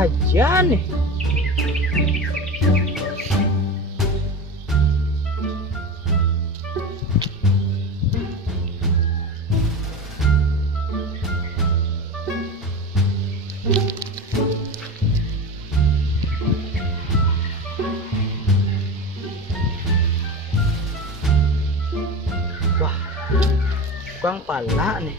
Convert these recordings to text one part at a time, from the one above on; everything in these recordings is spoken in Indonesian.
aja nih. Wah, kurang pala nih.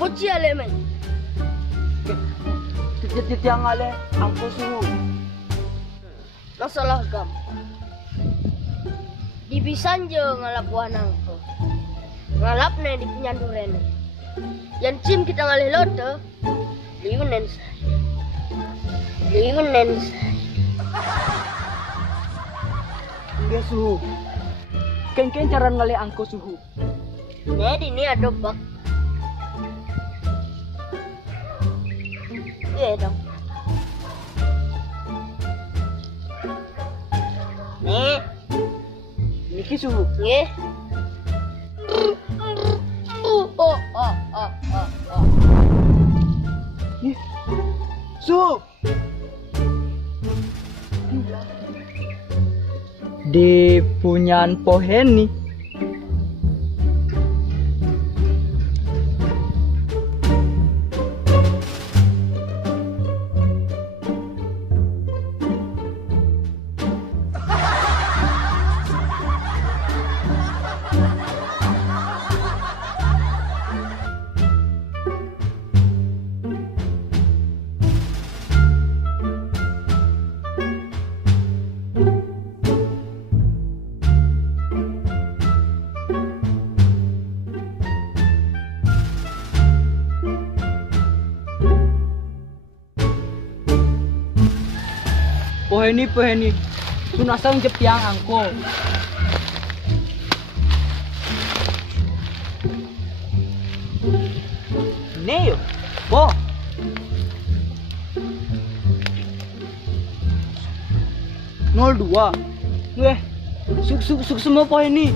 Puji elemen. Tiang ale angko suhu. Masalah gampang. Dibisan je ngalap Angko. Ngalap nih di penyanduren. Yang cim kita ngalih lote. Liunen saya. Liunen saya. Dia suhu. Ken cara ngalih angko suhu. Jadi ini ada bak. Iya dong. Nih. Niki suhu. Nggih. Nih. Suhu. Di punyaan pohen nih. Poheni sunasang jepiang angko. Ini yo, boh. Nol dua. Weh, suk semua poheni.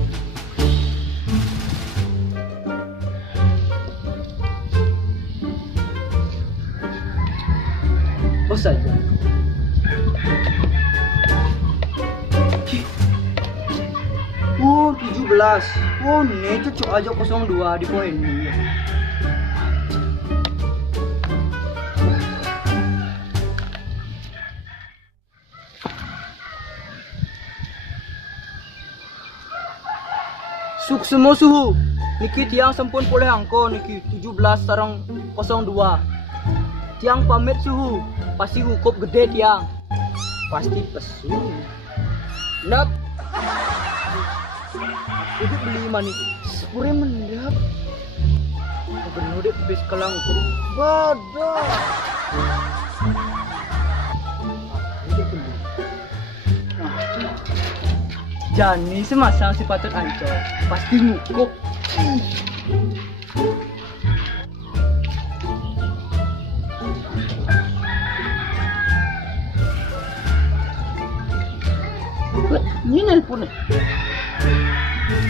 Oh saja. Oh 17. Oh nih cocok aja 02 di poin ini. Suk semua suhu. Niki tiang sempun boleh angko niki 17 sarang 02. Tiang pamit suhu. Pasti hukup gede tiang. Pasti pesu. Nap. Hidup beli mani. Sepure mendap. Bener deh bis kelangku. Bodoh. Jani semasang si patut ancol. Pasti ngukuk. Ini nelpon.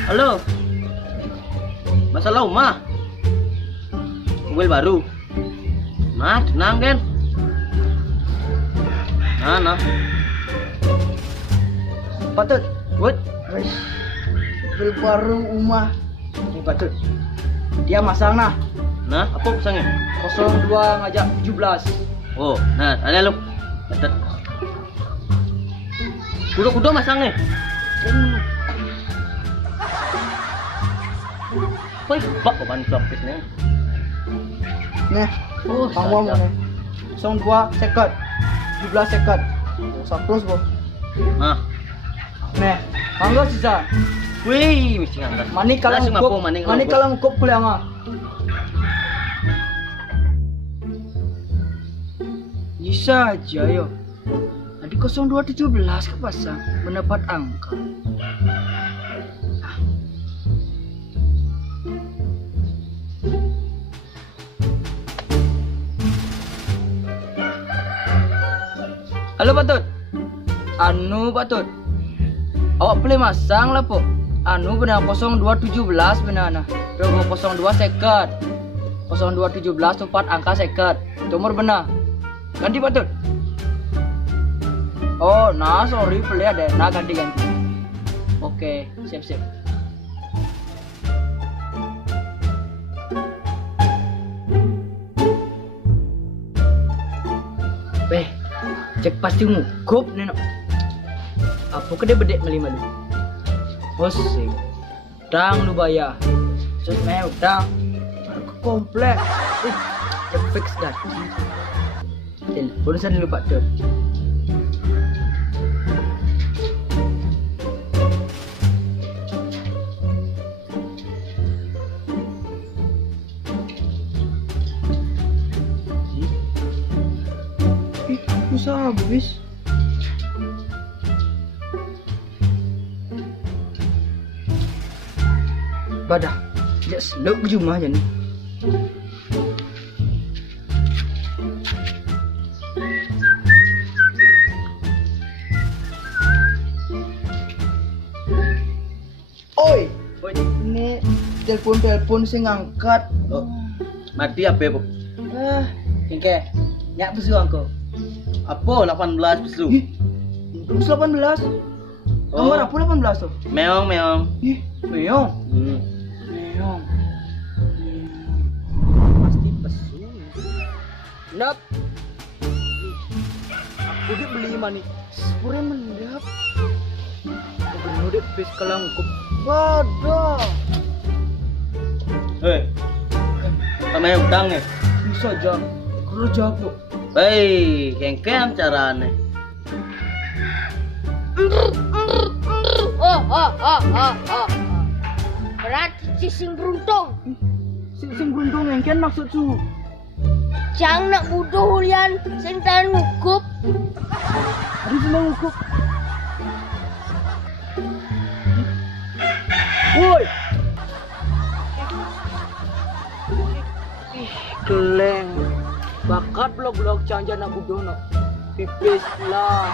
Halo. Masalah rumah. Mobil baru. Nah, tenang kan. Nah. Patut. What? Mobil baru rumah. Ini patut. Dia masang nah. Nah, apa pasangnya? 02 ngajak 17. Oh, nah, ada lu. Patut. Duduk masangnya. Woi, bak beban blokis nih. Nih, kamu mau nih. 02 second, 17 second. Usah terus, Bu. Nah. Nih, mangga sisa. Wih, mesti ngangkat. Mani kalau Langsung ngukup, apa, Mani mani kalau ngukup boleh nggak? Bisa aja yo. Tadi 0217 kepasang mendapat angka. Halo Patut. Pak Tut. Awak boleh masang lah po. Benar 0217 benar nah. 02 seket. 0217 tepat angka seket. Nomor benar. Ganti Pak Tut. Oh, nah sorry boleh ada. Nah ganti. Oke, siap. Cek pasti ngukup nih no. Apa kede bedek melima lu? Hosing. Dang lu bayar. Terus mau dang. Aku komplek. Fix dah. Bonusan dulu Pak Tut. Bisa habis. Badah, dia slow berjumlah aja nih. Oi, ini telepon saya ngangkat. Oh, mati apa bu? Kengke, nyak besu Angko. Apa 18 besu? Terus 18. Nomor apa 18 tuh? Meong. Meong. Pasti besu. Nap. Aku dia beli mana nih? Sepure mendap. Aku dia pes kelangkup. Wadah. Sama yang utang ya? Bisa aja. Kerja bu. Hei, kengkem carane. Berarti sing beruntung. Sing beruntung yang kan maksud su. Jangan nak bodoh lian, sing tan ngukup. Ada semua ngukup. Woi. Keleng. Bakat blok-blok canja nak bodoh no. Pipis lah.